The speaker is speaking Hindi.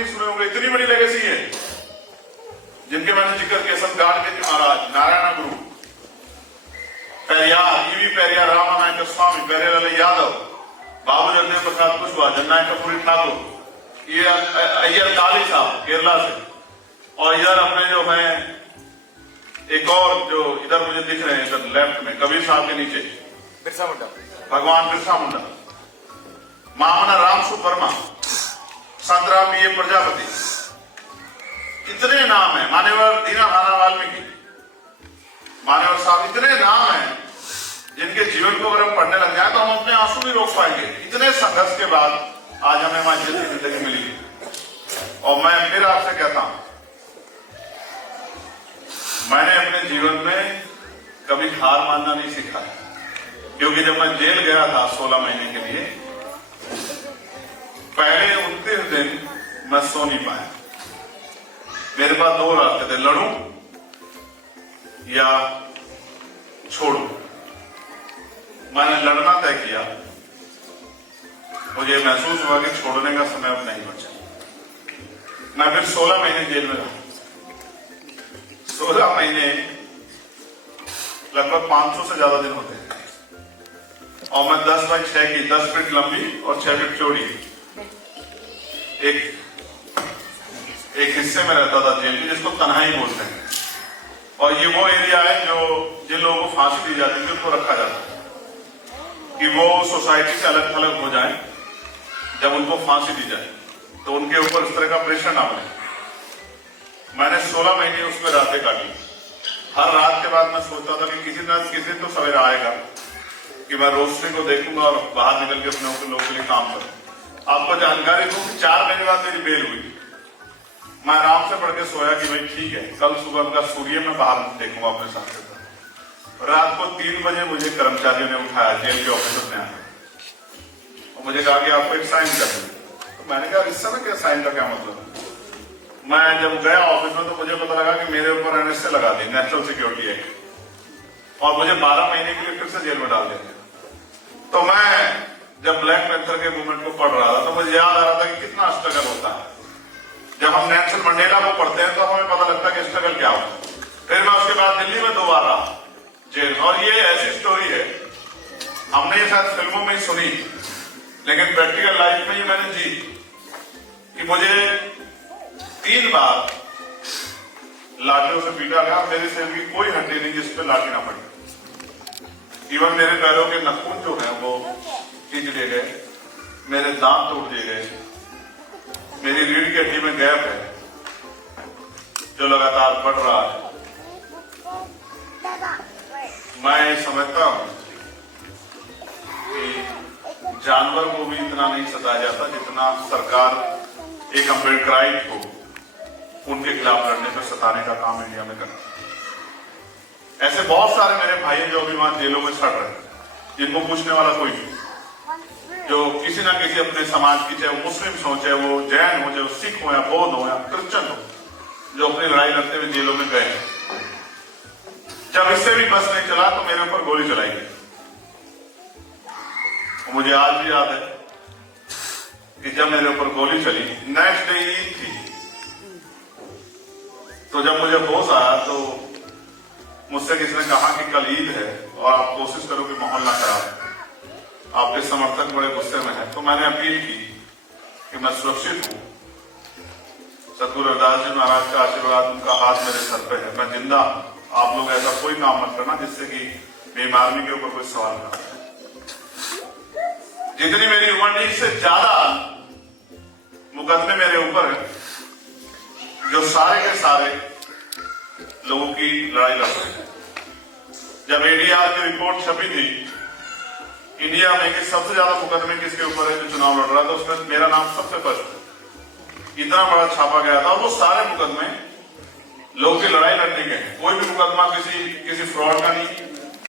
नहीं सुने होंगे, इतनी बड़ी लेगेसी है जिनके मैंने जिक्र किया। संत गाडगे जी महाराज, नारायण गुरु, पेरियार, ईवी पेरियार रामानायक स्वामी, पेरियार यादव, बाबू जगदेव प्रसाद कुशवाहा, जननायक कपूरी ठाकुर, ये अय्यर काली साहब केरला से, और इधर अपने जो है एक और जो इधर मुझे दिख रहे हैं इधर लेफ्ट में कबीर साहब के नीचे बिरसा मुंडा, भगवान बिरसा मुंडा, मामना रामसु वर्मा, संतराम ये प्रजापति, इतने नाम है, मान्यवर दीना नाना वाल्मीकि, मान्यवर साहब, इतने नाम हैं जिनके जीवन को अगर हम पढ़ने लग जाए तो हम अपने आंसू भी रोक पाएंगे। इतने संघर्ष के बाद आज हमें हमारी जिंदगी मिली है। और मैं फिर आपसे कहता हूं, मैंने अपने जीवन में कभी हार मानना नहीं सीखा है, क्योंकि जब मैं जेल गया था 16 महीने के लिए, पहले 29 दिन मैं सो नहीं पाया। मेरे पास दो रास्ते थे, लड़ूं या छोड़ूं। मैंने लड़ना तय किया। मुझे महसूस हुआ कि छोड़ने का समय अब नहीं बचा। मैं फिर 16 महीने जेल में रहा। 16 महीने लगभग 500 से ज्यादा दिन होते हैं, और मैं 10x6 की 10 फीट लंबी और 6 फीट चौड़ी एक हिस्से में रहता था जेल के, जिसको तन्हाई बोलते हैं। और ये वो एरिया है जो जिन लोगों को फांसी दी जाती थी उनको रखा जाता है कि वो सोसाइटी से अलग थलग हो जाएं। जब उनको फांसी दी जाए तो उनके ऊपर इस तरह का प्रेशर ना बने। मैंने 16 महीने उसमें रातें काटी। हर रात के बाद मैं सोचता था कि किसी न किसी तो सवेरा आएगा कि मैं रोशनी को देखूंगा और बाहर निकल के अपने लोगों के लिए काम करूं। आपको जानकारी दूं कि 4 महीने बाद मेरी बेल हुई। मैं आराम से पढ़ के सोया कि भाई ठीक है, कल सुबह का सूर्य मैं बाहर देखूंगा अपने सामने। रात को 3 बजे मुझे कर्मचारियों ने उठाया जेल के ऑफिसर ने आकर, और मुझे कहा कि आपको एक साइन करना है। तो मैंने कहा इस समय क्या साइन का क्या मतलब है। मैं जब गया ऑफिस में तो मुझे पता लगा कि मेरे ऊपर एनएसए लगा दी, नेशनल सिक्योरिटी एक्ट, और मुझे 12 महीने के लिए फिर से जेल में डाल दिया। तो मैं जब ब्लैक पैंथर के मूवमेंट को पढ़ रहा था तो मुझे याद आ रहा था कि कितना स्ट्रगल होता है। जब हम नेल्सन मंडेला को पढ़ते हैं तो हमें पता लगता है कि स्ट्रगल क्या होता है। फिर मैं उसके बाद दिल्ली में 2 बार रहा जेल, और ये ऐसी स्टोरी है, हमने ये शायद फिल्मों में ही सुनी, लेकिन प्रैक्टिकल लाइफ में ही मैंने जी कि मुझे 3 बार लाठियों से पीटा गया। मेरे शरीर की कोई हड्डी नहीं जिस पे लाठी ना पड़ी। इवन मेरे पैरों के नाखून जो है वो खींच दिए गए, मेरे दांत तोड़ दिए गए, मेरी रीढ़ की हड्डी में गैप है जो लगातार बढ़ रहा है। मैं समझता हूं कि जानवर को भी इतना नहीं सताया जाता जितना सरकार एक अम्बेडकराइट को उनके खिलाफ लड़ने पर सताने का काम इंडिया में करती है। ऐसे बहुत सारे मेरे भाई जो अभी वहां जेलों में सड़ रहे हैं, जिनको पूछने वाला कोई नहीं, जो किसी ना किसी अपने समाज की, चाहे वो मुस्लिम हो, चाहे वो जैन हो, चाहे वो सिख हो या बौद्ध हो या क्रिश्चियन हो, जो अपनी लड़ाई लड़ते हुए जेलों में गए। जब इससे भी बस नहीं चला तो मेरे ऊपर गोली चलाई गई। मुझे आज भी याद है कि जब मेरे ऊपर गोली चली, नेक्स्ट डे ईद थी, तो जब मुझे होश आया तो मुझसे किसी ने कहा कि कल ईद है और आप कोशिश करो कि माहौल ना खराब, आपके समर्थक बड़े गुस्से में हैं। तो मैंने अपील की कि मैं सुरक्षित हूं, सतगुरु रविदास जी महाराज का आशीर्वाद, उनका हाथ मेरे सर पे है, मैं जिंदा। आप लोग ऐसा कोई काम मत करना जिससे कि मेरी आर्मी के ऊपर कोई सवाल ना आए। जितनी मेरी उम्र नहीं, इससे ज्यादा मुकदमे मेरे ऊपर है, जो सारे के सारे लोगों की लड़ाई लड़ रहे हैं। जब एडीआर की रिपोर्ट छपी थी इंडिया में कि सबसे ज्यादा मुकदमे किसके ऊपर है जो चुनाव लड़ रहा था, उसमें मेरा नाम सबसे फर्स्ट। इतना बड़ा छापा गया था, और वो सारे मुकदमे लोगों की लड़ाई लड़ने के हैं। कोई भी मुकदमा किसी फ्रॉड का नहीं,